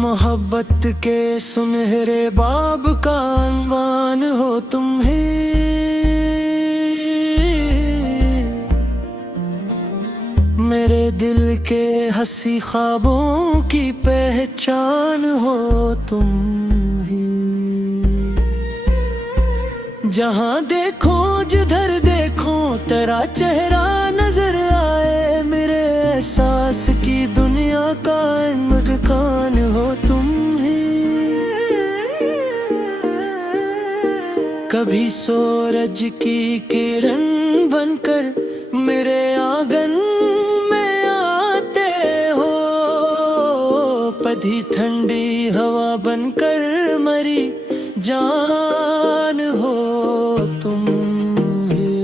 मोहब्बत के सुनहरे बाब का अनवान हो तुम ही। मेरे दिल के हंसी ख्वाबों की पहचान हो तुम ही। जहाँ देखो जिधर देखो तेरा चेहरा नजर आए, मेरे एहसास की दुनिया का मकान हो तुम ही। कभी सूरज की किरण बनकर मेरे आंगन में आते हो, कभी ठंडी हवा बनकर मरी जान हो तुम ही।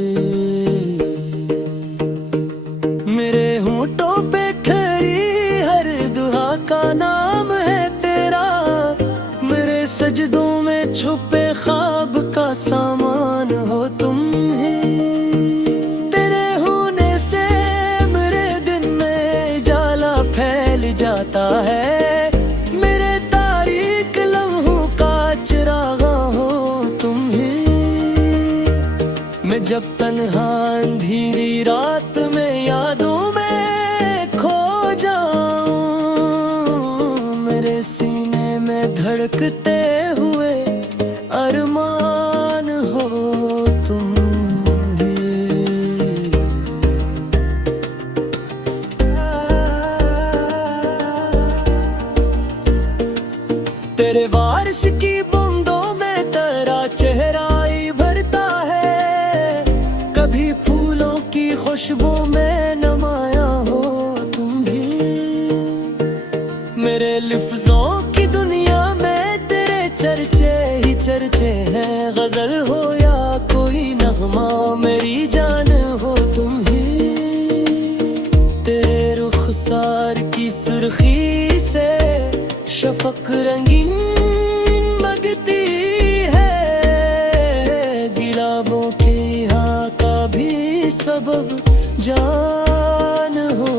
मेरे होठों पे खरी हर दुआ का नाम है तेरा, मेरे सजदों में छुपे ख्वाब का सामान हो तुम ही। तेरे होने से मेरे दिन में उजाला फैल जाता है, जब तन्हा अंधेरी रात में यादों में खो जाऊं, मेरे सीने में धड़कते हुए अरमान हो तुम ही। तेरे बारिश की बूंदों में तेरा चेहरा खुशबू में नमाया हो तुम भी। मेरे लफ्जों की दुनिया में तेरे चर्चे ही चर्चे हैं, गजल हो या कोई नगमा मेरी जान हो तुम ही। तेरे रुखसार की सुर्खी से शफक रंगीन बगती है, गिलाबों के यहाँ का भी सबब जान हो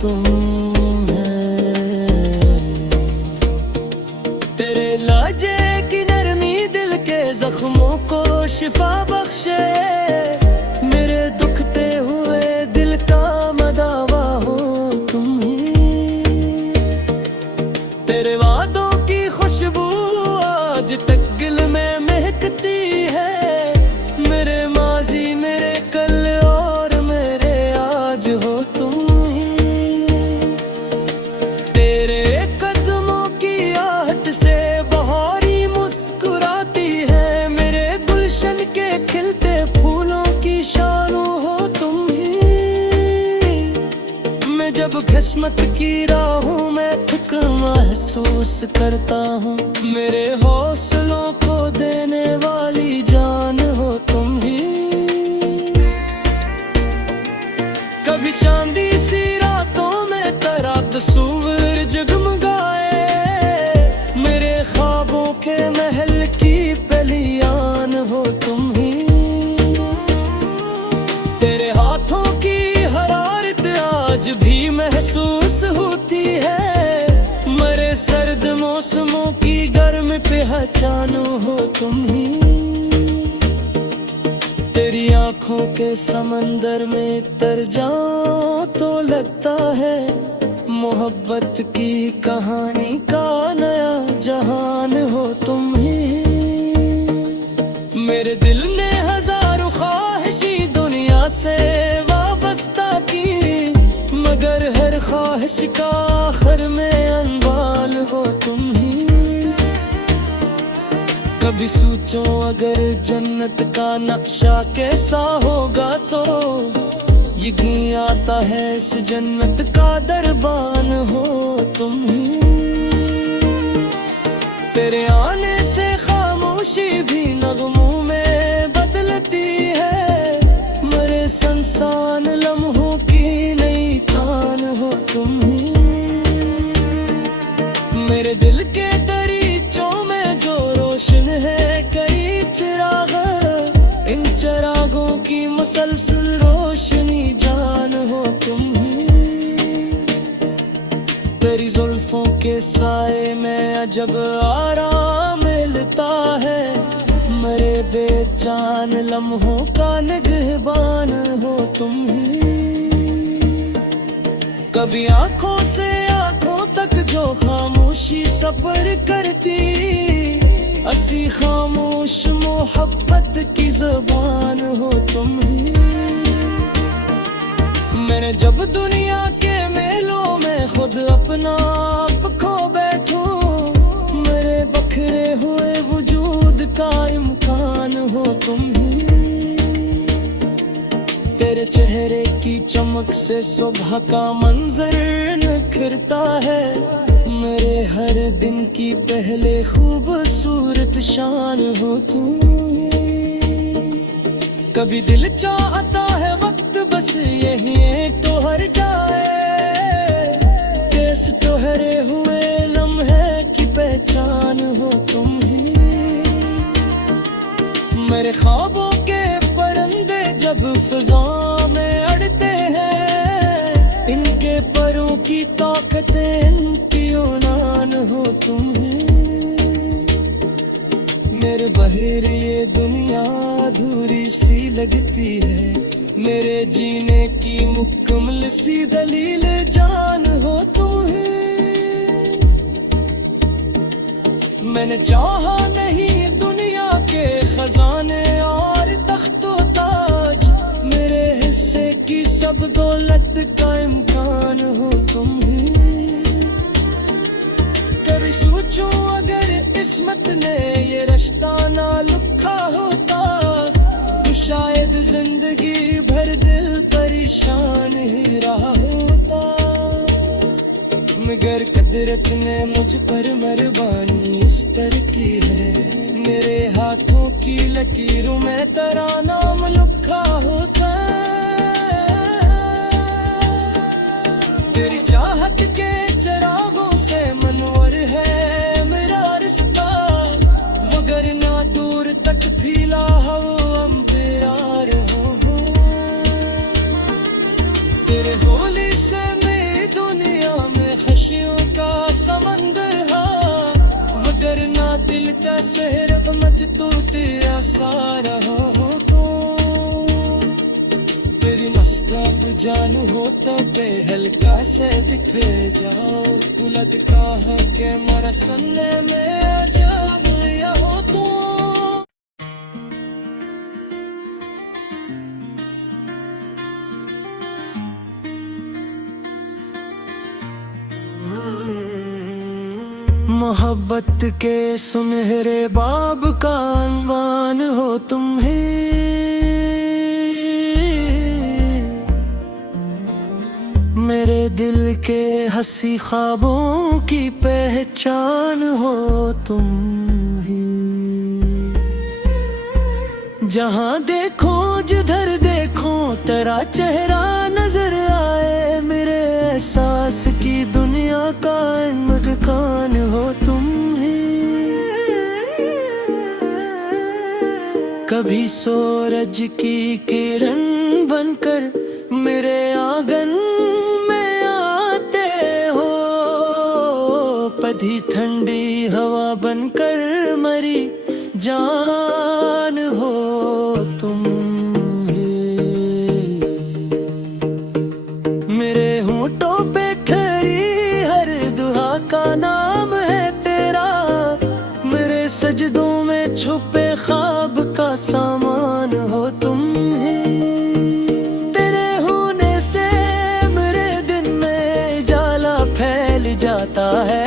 तुम है। तेरे लहजे की नरमी दिल के जख्मों को शिफा बख्शे, मेरे दुखते हुए दिल का मदावा हो तुम ही। तेरे वादों की खुशबू आज तक दिल में महकती है, मेरे माजी मेरे कल किस्मत की राहों में थक महसूस करता हूँ, मेरे हौसलों को देने वाली जान हो तुम ही। कभी चांदी सी रातों में तेरा तस्वीर जगमगाए, मेरे ख्वाबों के महल की पहलियान हो तुम ही। तेरे हाथों की हरारत आज भी महसूस होती है, मरे सर्द मौसमों की गर्म पहचान हो तुम ही। तेरी आंखों के समंदर में तर जाऊं तो लगता है मोहब्बत की कहानी का नया जहान हो तुम ही। मेरे दिल ने हजारों ख्वाहिशी दुनिया से वाबस्ता की, मगर हर ख्वाहिश का आखिर में अनबाल हो तुम ही। कभी सोचो अगर जन्नत का नक्शा कैसा होगा, तो यही आता है इस जन्नत का दरबान हो तुम ही। तेरे आने से खामोशी भी नगमों में बदलती है, मरे संसान लम्हों की नई तान हो तुम ही। मेरे दिल के दरीचों में जो रोशन है कई चिराग, इन चिरागों की मुसलसल रोशनी जान हो तुम ही। तेरी जुल्फों के साए जब आराम मिलता है, मेरे बेजान लम्हों का निगहबान हो तुम ही। कभी आंखों से आंखों तक जो खामोशी सफर करती, असी खामोश मोहब्बत की ज़बान हो तुम ही। मैंने जब दुनिया के मेलों में खुद अपना आप खो बैठूं, मेरे बखरे हुए वजूद का इम्कान हो तुम ही। तेरे चेहरे की चमक से सुबह का मंजर निखरता है, मेरे हर दिन की पहले खूबसूरत शान हो तुम। कभी दिल चाहता है वक्त बस यही तो हर जाए, केस ठहरे हुए लम्हे की पहचान हो तुम ही। मेरे ख्वाबों के परिंदे जब फिजा में अड़ते हैं, इनके परों की ताकतें इनकी उड़ान हो तुम ही। मेरे बहिर ये दुनिया अधूरी सी लगती है, मेरे जीने की मुकम्मल सी दलील जान हो तुम ही। मैंने चाहा नहीं दुनिया के खजाने और तख्तो ताज, मेरे हिस्से की सब दौलत का इम्कान हो तुम ही। कभी सोचो अगर किस्मत ने ये रिश्ता ना लिखा होता, तो शायद जिंदगी भर दिल परेशान ही रहा होता। मगर कुदरत ने मुझ पर मेहरबानी इस तरह की है, मेरे हाथों की लकीरों में तेरा नाम लिखा होता। तेरी चाहत के चिरागों से मनवर है मेरा रिश्ता, वगर ना दूर तक फैला हो अंबियार हो। तेरे होली से मेरी दुनिया में खुशियों का समंदर है, वगर ना दिल का शहर मजदू तेरा सारा हो तो। तेरी मस्तब जानू हो तो बेहल्का से दिखे जाओ, तुलद कहा के मरा सन्ने में अजब या हो तो। मोहब्बत के सुनहरे बाब का अनवान हो तुम ही। मेरे दिल के हंसी ख्वाबों की पहचान हो तुम ही। जहाँ देखो जिधर देखो तेरा चेहरा नजर आए, मेरे एहसास की दुनिया का मकान हो तुम ही। कभी सूरज की किरण बनकर मेरे आंगन में आते हो, कभी ठंडी हवा बनकर मरी जान हो तुम ही। मेरे होठों पे खरी हर दुआ का नाम है तेरा, मेरे सजदों में छुपे ख्वाब का सामान हो तुम ही। तेरे होने से मेरे दिन में जाला फैल जाता है,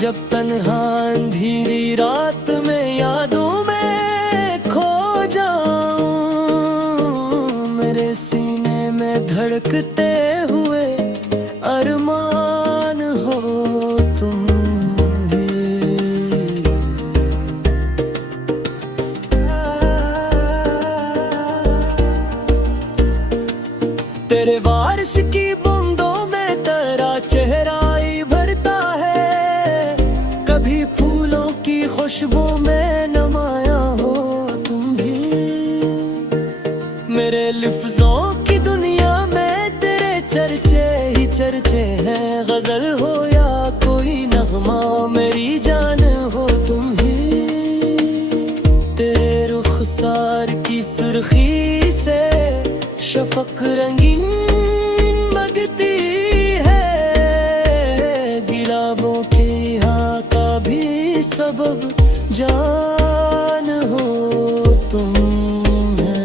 जब तन्हा अंधेरी रात में यादों में खो जाऊं, मेरे सीने में धड़कते हुए अरमान हो तुम ही। तेरे बारिश की बूंदों में तेरा चेहरा खुशबू में नमाया हो तुम भी। मेरे लफ्जों की दुनिया तेरी चर्चे हैं, गजल हो या कोई नगमा, मेरी जान हो तुम ही। तेरे रुखसार की सुर्खी से शफक रंगीन लगती है, गिलाबों के यहाँ का भी सबब जान हो तुम है।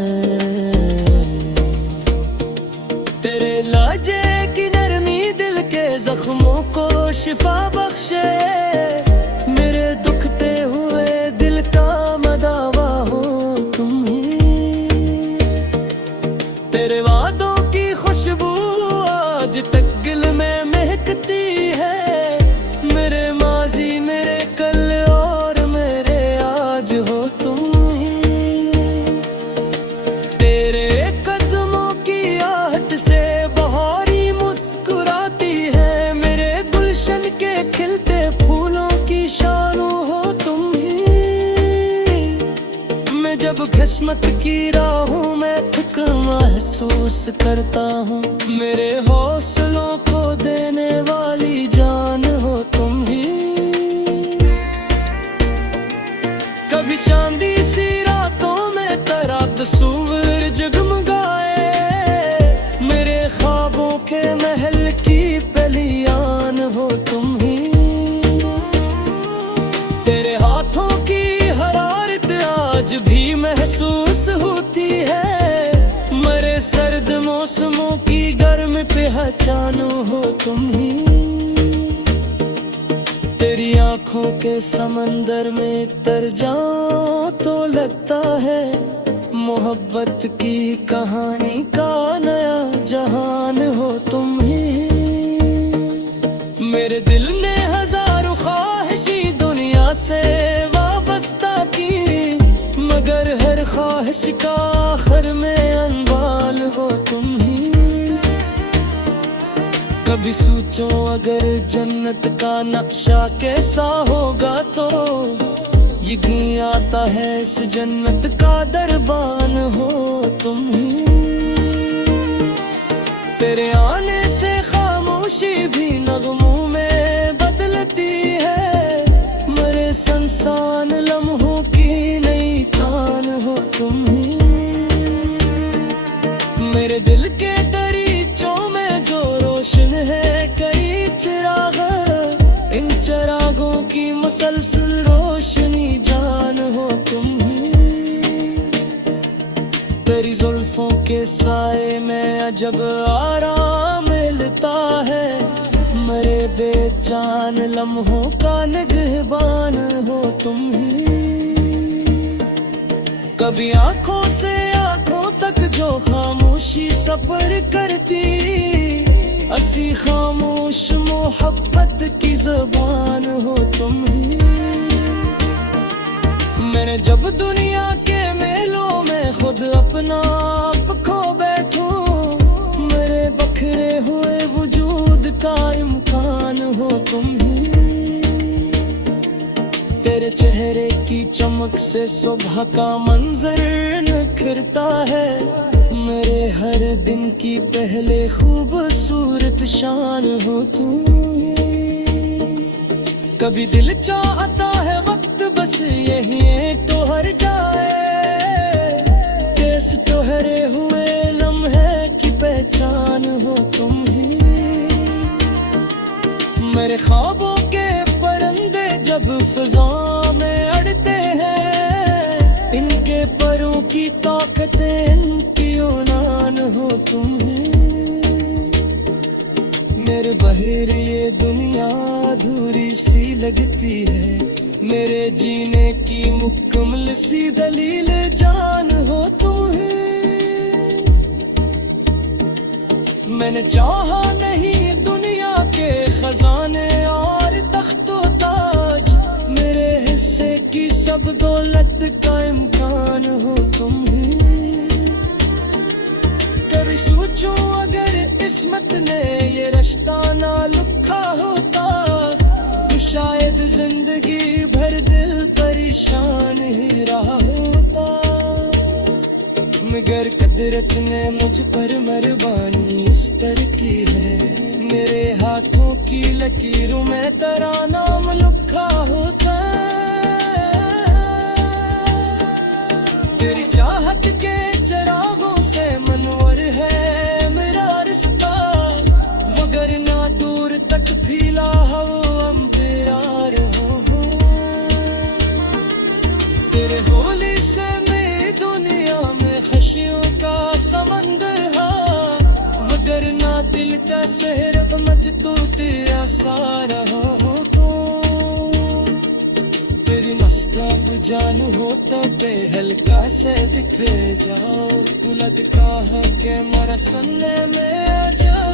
तेरे लहजे की नरमी दिल के जख्मों को शिफा बख्शे, मेरे दुखते हुए दिल का मदावा हो तुम ही। तेरे वादों की खुशबू आज तक दिल में महकती है, मेरे माजी मेरे कल और मेरे आज हो तुम ही। तेरे कदमों की आहट से बहारी मुस्कुराती है, मेरे गुलशन के खिलते फूलों की शानो हो तुम ही। मैं जब किस्मत की राहों में थक महसूस करता हूँ, मेरे हौसलों को देने वाली जान हो तुम ही। कभी चांदी सी रातों में तेरा तस्वीर जगमगाए, मेरे ख्वाबों के महल की पहलियान हो तुम ही। तेरे हाथों की हरारत आज भी महसूस होती है, मरे सर्द मौसमों की गर्म पहचान हो तुम ही। तेरी आंखों के समंदर में तर जाऊं तो लगता है, मोहब्बत की कहानी का नया जहान हो तुम ही। मेरे दिल ने हजारों ख्वाहिशी दुनिया से वाबस्ता की, मगर हर ख्वाहिश का आखिर में अनबाल हो तुम ही। कभी सोचो अगर जन्नत का नक्शा कैसा होगा, तो यही आता है इस जन्नत का दरबान हो तुम ही। तेरे आने से खामोशी भी नगमों में बदलती है, मरे संसान लम्हों की नई तान हो तुम ही। मेरे दिल के दरीचों में जो रोशन है कई चिराग, इन चिरागों की मुसलसल रोशनी जान हो तुम ही। तेरी जुल्फों के साए में अजब आराम मिलता है, मरे बेजान लम्हों का निगहबान हो तुम ही। कभी आंखों से आंखों तक जो खामोशी सफर करती, असी खामोश मोहब्बत की ज़बान हो तुम ही। मैंने जब दुनिया के मेलों में खुद अपना आप खो बैठूं, मेरे बखरे हुए वजूद का इम्कान हो तुम ही। तेरे चेहरे की चमक से सुबह का मंजर निखरता है, मेरे हर दिन की पहले खूबसूरत शान हो तू। कभी दिल चाहता है वक्त बस यही ठहर जाए, केस ठहरे हुए लम्हे की पहचान हो तुम ही। मेरे ख्वाबों के परिंदे जब फिजा में अड़ते हैं, इनके परों की ताकतें इनकी उड़ान हो तुम ही। मेरे बहिर ये दुनिया अधूरी सी लगती है, मेरे जीने की मुकम्मल सी दलील जान हो तुम ही। मैंने चाहा नहीं दुनिया के खजाने और तख्तो ताज, मेरे हिस्से की सब दौलत का इम्कान हो तुम ही। कभी सोचो अगर किस्मत ने ये रिश्ता ना लिखा होता, तो शायद जिंदगी भर दिल परेशान ही रहा होता। मगर कुदरत ने मुझ पर मेहरबानी इस तरह की है, लकीरों में तेरा नाम लिखा होता है। तेरी चाहत के चिरागों से मनवर है मेरा रिश्ता, वगरना दूर तक फैला हो अंबियार हो। तेरे होली से मेरी दुनिया में खुशियों का समंदर है, वगरना दिल का शहर मजदू तेरा सारा हो। तो तेरी मस्ताब जानू हो तो बेहलका से दिख जाओ, दुल्हन का है के मरा सन्ने में आ जाओ।